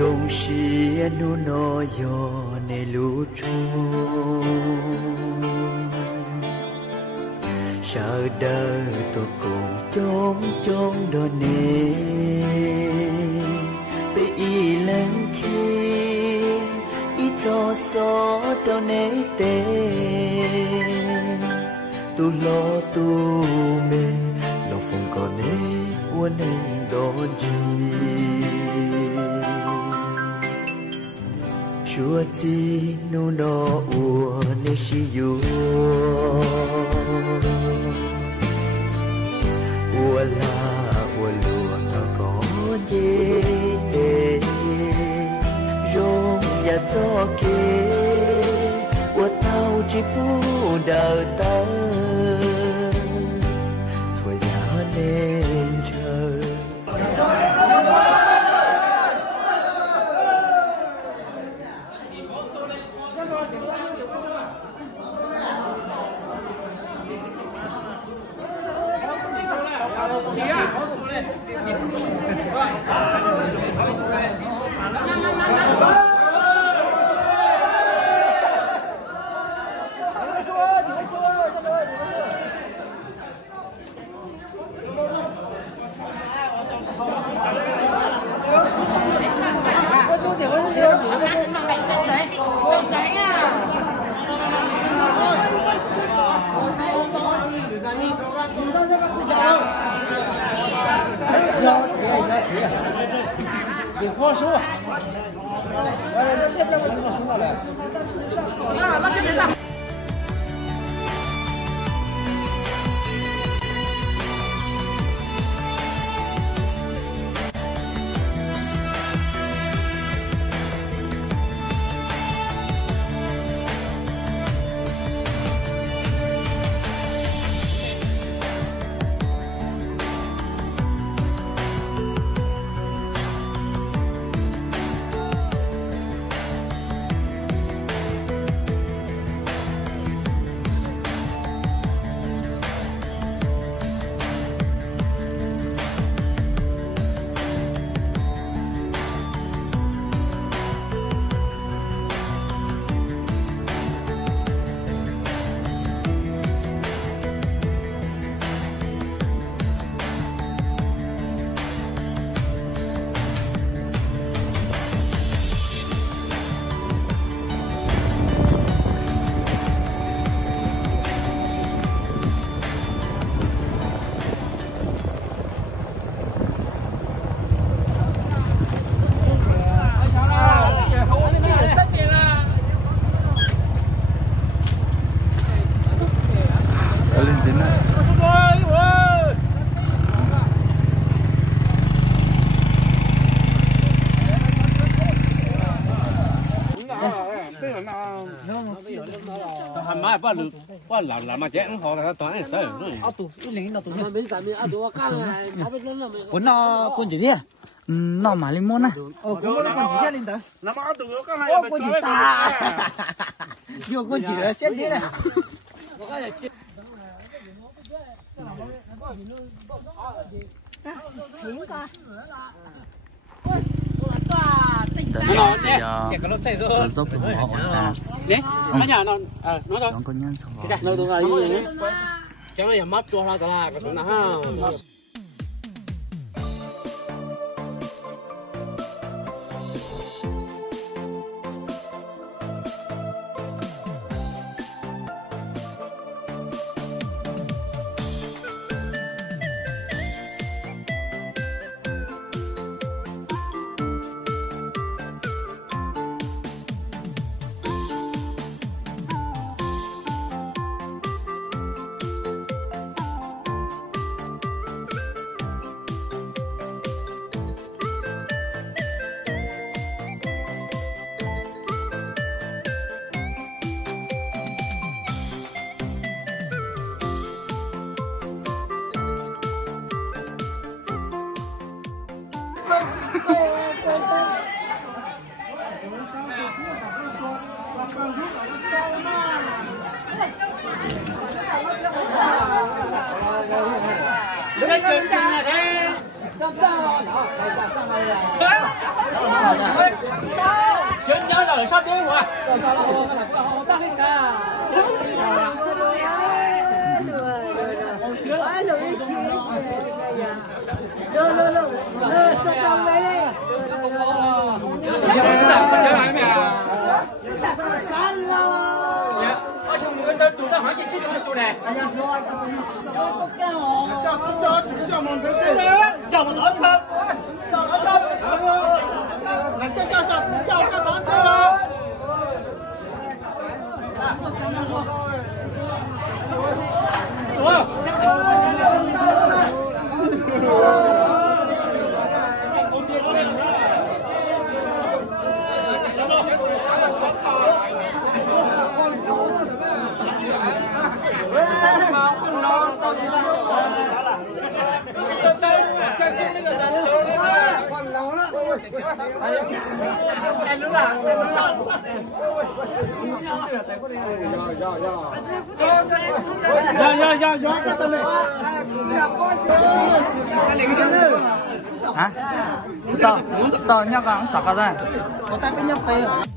rong xì nu no yo ne lu trôi sợ đời tôi cùng chốn đó nè bị y lên khi y cho gió đâu nè tê tu lo tu mê lo phong còn nè uốn anh đón chi chúa chi nu no uốn nè si yu ua la ua lùa ta có dễ tê rong ya cho kê ua tao chỉ bu đời ta thôi ya nên chờ给我说，我这边我怎么说了？那给你的。qua làm mà chết họ là toán này sợ rồi. Tụ ít lính nó tụ. Mình cảm thấy tụ cái này nó biết nó cuốn nó cuốn gì nhỉ? Nó mà lên môn á. Cuốn nó cuốn gì nhá lên tới. Nó mà tụ cái này. Cuốn gì ta? Vô cuốn gì nữa xếp thế này. Nó chạy rồi. Dốc của họ ta. Đấy, nó nhà nó nó đâu? Nó có nhân số. nó tụ cái gì? Cháu này mất cho nó là cái số nào ha. 真家长上边我。煮的环境这种煮的，哎呀，叫门口这个叫不到车，叫到车，那叫到车了。啊？到尿缸咋个的？我带杯尿杯。